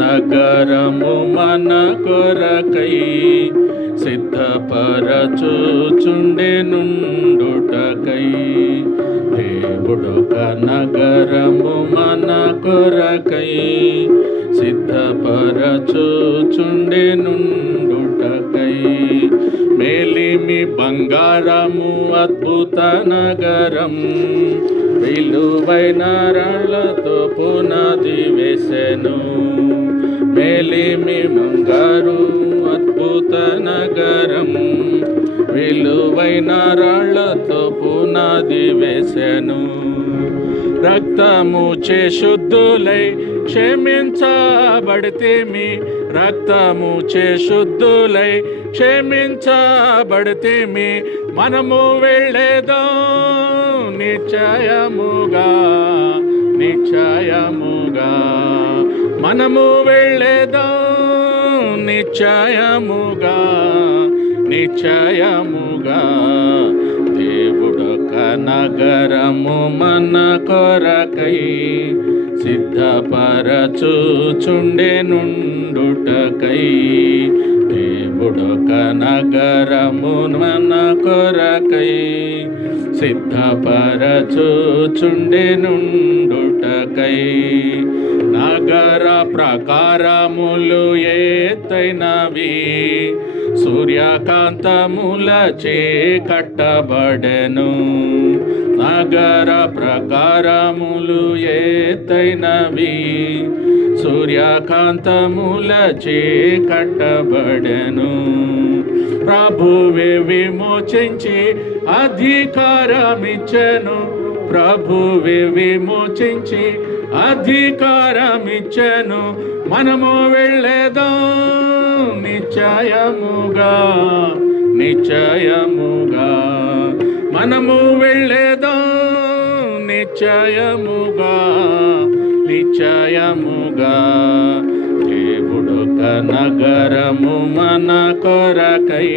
నగరము మన కొరకై సిద్ధపరచుచుండెనుండుటకై. దేవుడొక నగరము మన కొరకై సిద్ధపరచుచుండెనుండుటకై. మేలిమి బంగారము అద్భుత నగరం విలువైన రాళ్లతో పునాది వేసెను. మేలిమి బంగారు అద్భుత నగరం విలువైన రాళ్లతో పునాది వేసెను. రక్తము చే శుద్ధులై క్షమించబడితేమి, రక్తము చే శుద్ధులై క్షమించబడితేమి. మనము వెళ్ళేదాం నిశ్చయముగా నిశ్చయముగా, మనము వెళ్ళేదాం నిశ్చయముగా నిశ్చయముగా. దేవుడొక నగరము మన కొరకై సిద్ధపరచుచుండెనుండుటకై. దేవుడొక నగరము మన కొరకై సిద్ధపరచుచుండెనుండుటకై. నగర ప్రాకారములు ఎత్తైనవి సూర్యకాంతములచే కట్టబడెను. నగర ప్రాకారములు ఎత్తైనవి సూర్యకాంతములచే కట్టబడెను. ప్రభువే విమోచించి అధికారమిచ్చెను, ప్రభువే విమోచించి అధికారమిచ్చెను. మనము వెళ్ళేదాం నిశ్చయముగా నిశ్చయముగా, మనము వెళ్ళేదాం నిశ్చయముగా నిశ్చయముగా. దేవుడొక నగరము మన కొరకై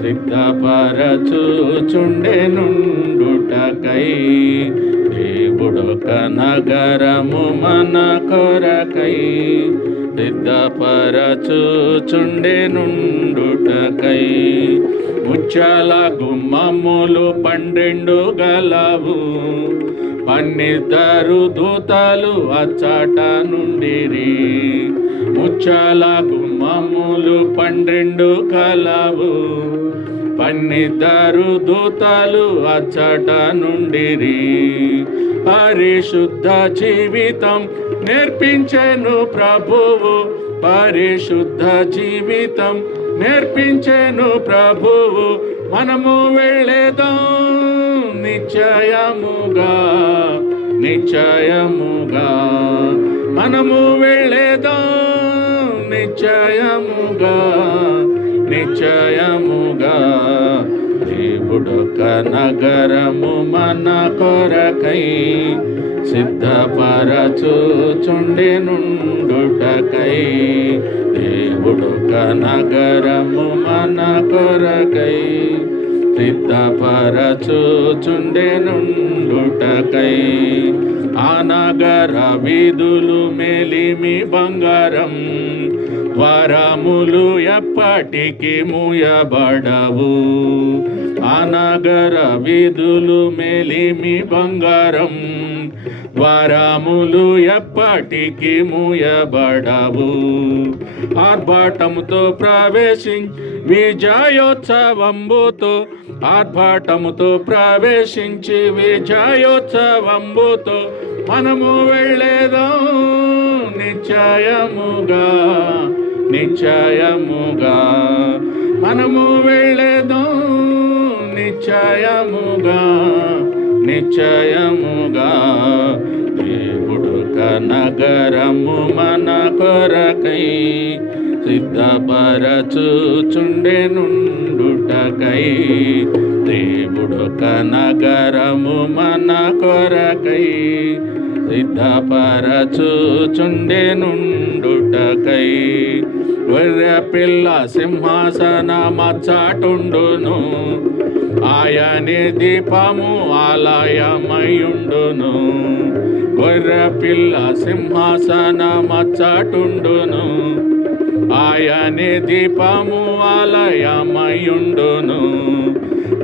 సిద్ధపరచుచుండెనుండుటకై. దేవుడొక నగరము మన కొరకై సిద్ధపరచుచుండెనుండుటకై. ముత్యాల గుమ్మములు 12 గలవు, 12 దూతలు అచ్చట నుండిరి. ముత్యాల గుమ్మములు 12 గలవు, 12 దూతలు అచ్చట నుండిరి. పరిశుద్ధ జీవితం నేర్పించెను ప్రభువు, పరిశుద్ధ జీవితం నేర్పించెను ప్రభువు. మనము వెళ్ళేదాం నిశ్చయముగా నిశ్చయముగా, మనము వెళ్ళేదాం నిశ్చయముగా నిశ్చయముగా. దేవుడొక నగరము మన కొరకై సిద్ధపరచుచుండెనుండుటకై. దేవుడొక నగరము మన కొరకై సిద్ధపరచుచుండెనుండుటకై. ఆ నగర వీధులు మేలిమి బంగారం, ద్వారములు ఎప్పటికీ మూయబడవు. ఆ నగర వీధులు మేలిమి బంగారం, ద్వారములు ఎప్పటికీ మూయబడవు. ఆర్భాటముతో ప్రవేశించి విజయోత్సవంబుతో, ఆర్భాటముతో ప్రవేశించి విజయోత్సవంబుతో మనము వెళ్ళేదాం నిశ్చయముగా నిశ్చయముగా, మనము వెళ్ళేదాం నిశ్చయముగా నిశ్చయముగా. దేవుడొక నగరము మన కొరకై సిద్ధపరచుచుండెనుండుటకై. దేవుడొక నగరము మన కొరకై సిద్ధపరచుచుండెనుండుటకై. గొర్రె పిల్ల సింహాసనమచ్చటుండును, ఆయనే దీపము ఆలయమయుండును. గొర్రె పిల్ల సింహాసనమచ్చటుండును, ఆయనే దీపము ఆలయమయుండును.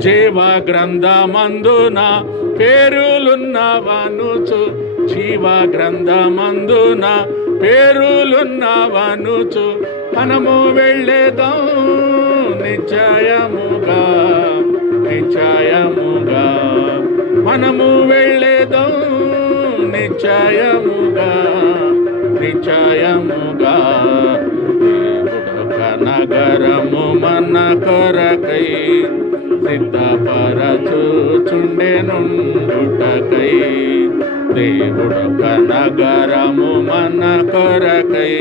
జీవ గ్రంథమందున పేరులున్నవనుచు, జీవ గ్రంథమందున పేరులున్నవనుచు మనము వెళ్ళేదాం నిశ్చయముగా, నిశ్చయముగా మనము వెళ్ళేదాం నిశ్చయముగా, నిశ్చయముగా. దేవుడొక నగరము మన కొరకై సిద్ధపరచుచుండెనుండుటకై, దేవుడొక నగరము మన కొరకై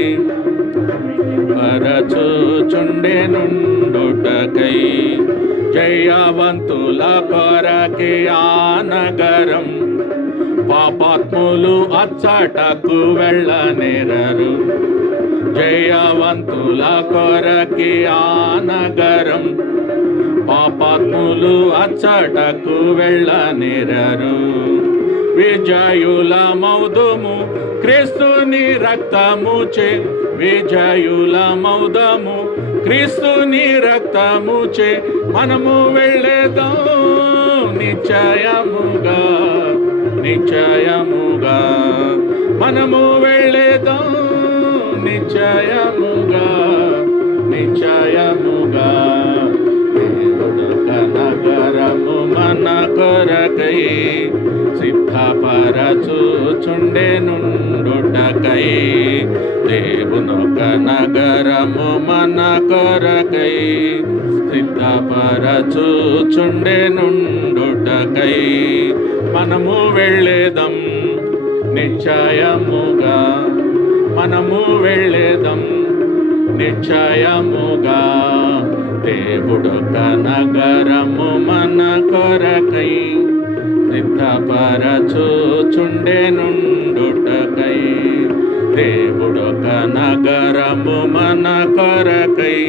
పరచుచుండెనుండుటకై. జయవంతుల కొరకే ఆ నగరం, పాపాత్ములు అచ్చటకు వెళ్ళనేరరు. జయవంతుల కొరకే ఆ నగరం, పాపాత్ములు అచ్చటకు వెళ్ళనేరరు. విజయుల మౌదము క్రీస్తుని రక్తముచే, విజయుల మౌదము క్రీస్తుని రక్తముచే మనము వెళ్ళేదాం నిశ్చయముగా, నిశ్చయముగా మనము వెళ్ళేదాం నిశ్చయముగా, నిశ్చయముగా. దేవుడొక నగరము మన కొరకై సిద్ధపరచుచుండెనుండుటకై, దేవునొక నగరము మన కొరకై సిద్ధపరచుచుండెనుండుటకై మనము వెళ్ళేదం నిశ్చయముగా, మనము వెళ్ళేదం నిశ్చయముగా. దేవుడొక నగరము మన కొరకై సిద్ధపరచుచుండెనుండుటకై, దేవుడొక నగరము మన కొరకై